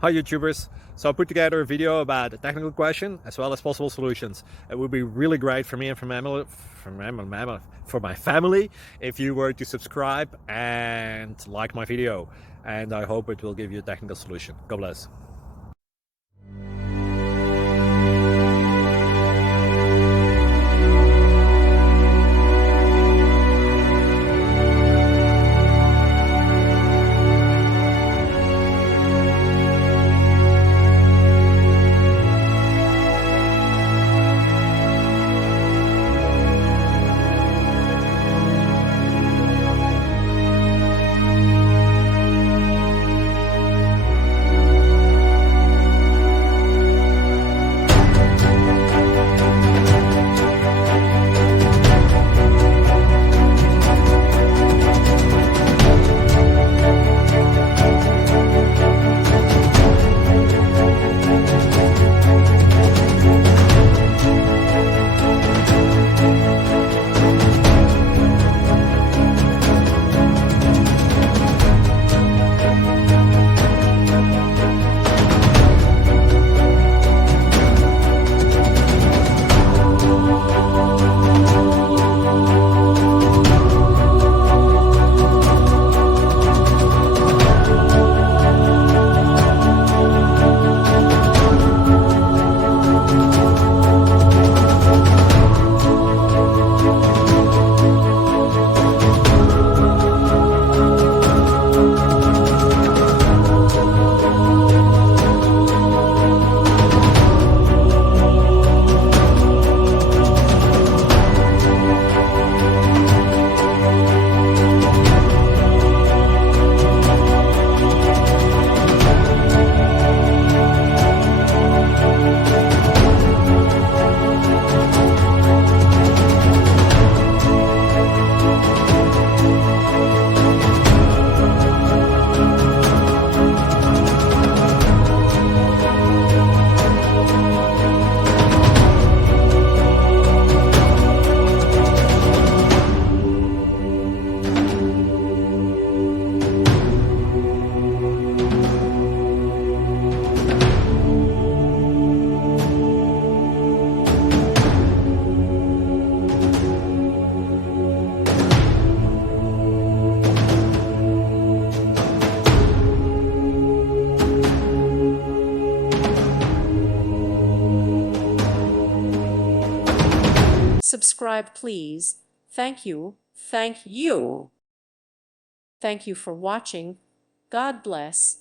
Hi YouTubers! So I put together a video about a technical question as well as possible solutions. It would be really great for me and for my family if you were to subscribe and like my video, and I hope it will give you a technical solution. God bless. Subscribe, please. Thank you. Thank you. Thank you for watching. God bless.